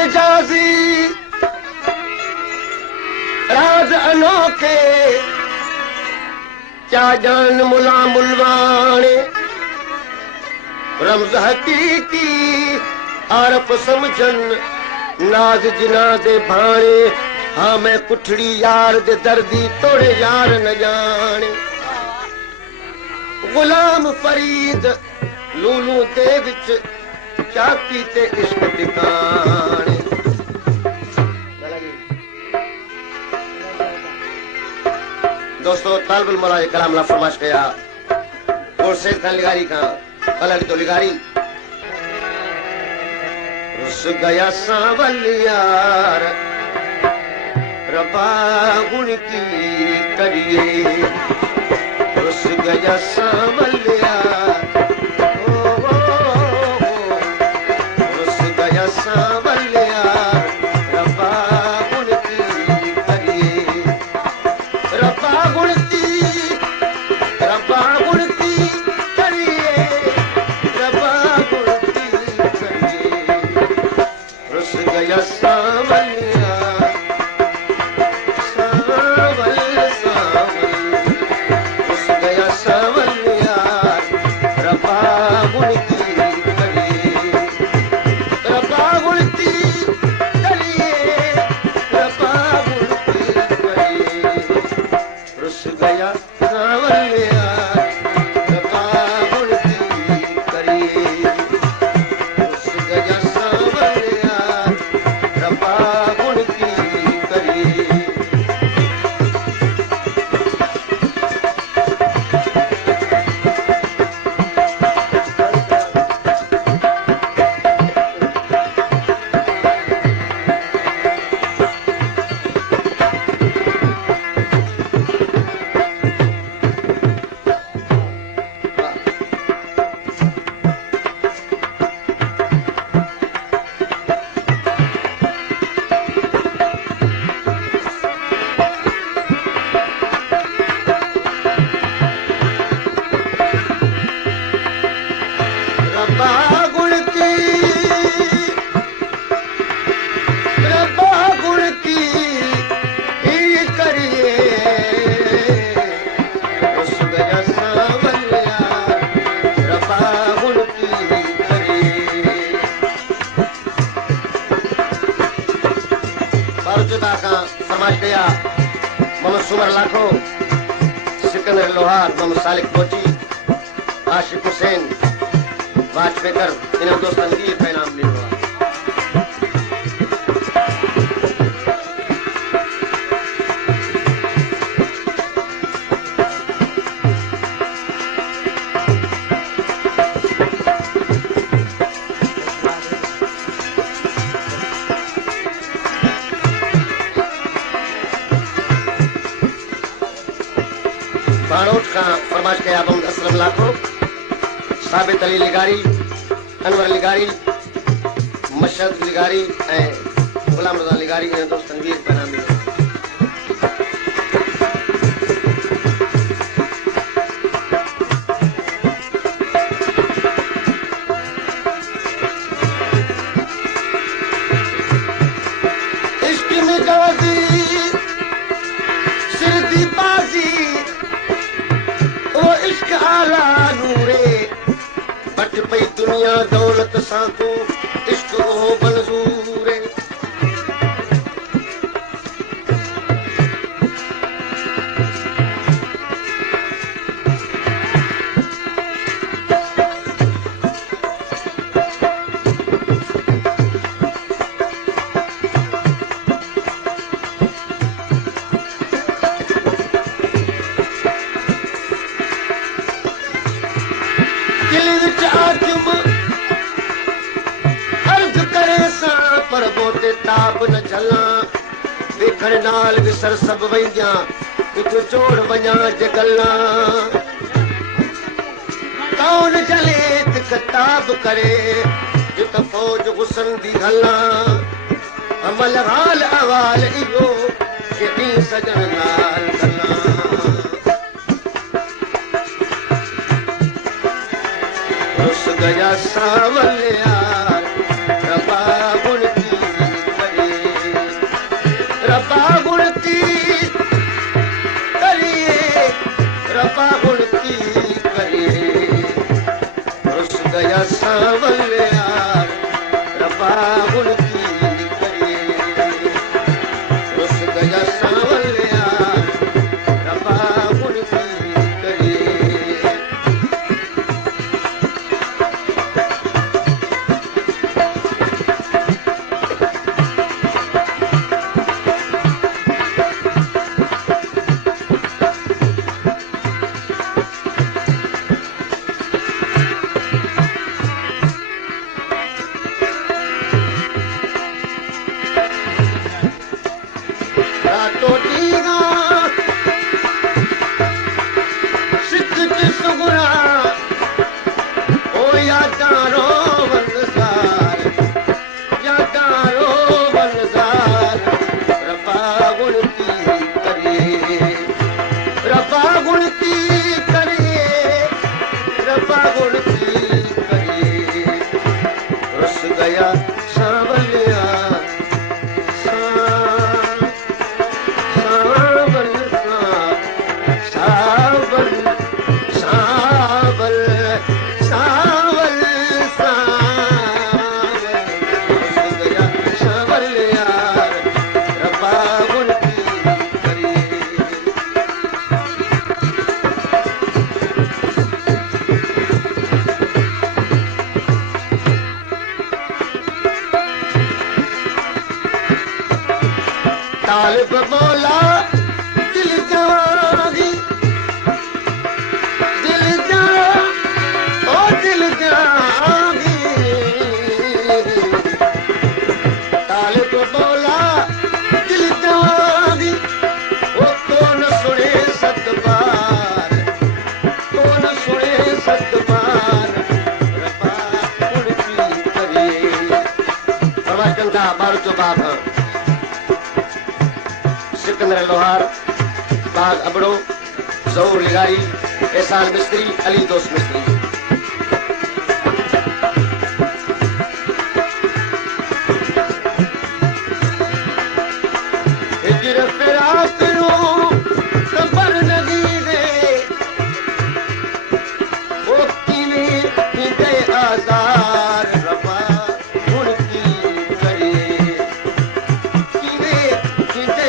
मिजाजी राज अनोखे क्या जान मुला मुलवाने रमज हकीकी आरफ समझन नाज जिना दे भाणे हाँ मैं कुठड़ी यार दे दर्दी तोड़े यार न जाने गुलाम फरीद लूलू दे विच क्या पीते इश्क टिकाने दोस्तों तालबुल मौला कलाम ला फरमाश कया और सैयद खान लिगारी का अलग तो लिगारी रुस गया सांवल यार रबा गुण की करिए रुस गया सांवल यार रुस गया सांवल यार रबा गुण की करिए रबा गुण की करिए रबा गुण की करिए रुस गया सांवल मोहम्मद सुमर लाखो सिकंदर लोहार मोहम्मद सालिक कोची आशिक हुसैन वाजपेकर इन्हें दोस्तन की पैनाम ले हुआ बारोट का फरमाश किया मोहम्मद असलम लाखो साबित अली लिगारी अनवर लिगारी मशहद लिगारी गुलाम रजा लिगारी ने दोस्त तनवीर पैनाम लिया इश्क मिजाजी सिरदी बाजी वो इश्क आला नूरे बट पई दुनिया दौलत सां तू इश्क वो मंजूरे पर बोते ताप न झला देखण नाल विसर सब वैया किथु चोड़ वञा जगला कौन चले किताब करे जित फौज हुसन दी हला अमल हाल अवाल इहो कि सजन नाल गला रुस गया सावल यार रबा गुण की गया सांवल यार रब्बा गुण की करे रुस गया सांवल यार रब्बा गुण की करे तालिब मौला दिल जागी दिल जा ओ दिल जागी तालिब मौला दिल जागी ओ कौन सुने सत बार कौन सुने सत बार रब्बा गुण की करे फरमाइशन था बार जो बाप सिकंदर लोहार बाग अबड़ो जहूर लिगारी एहसान मिस्त्री अली दोस्त मिस्त्री हिजर फिराक नो खबर नगी दे ओ कीने हिंदे आजार रब्बा गुण की करे कीने हिंदे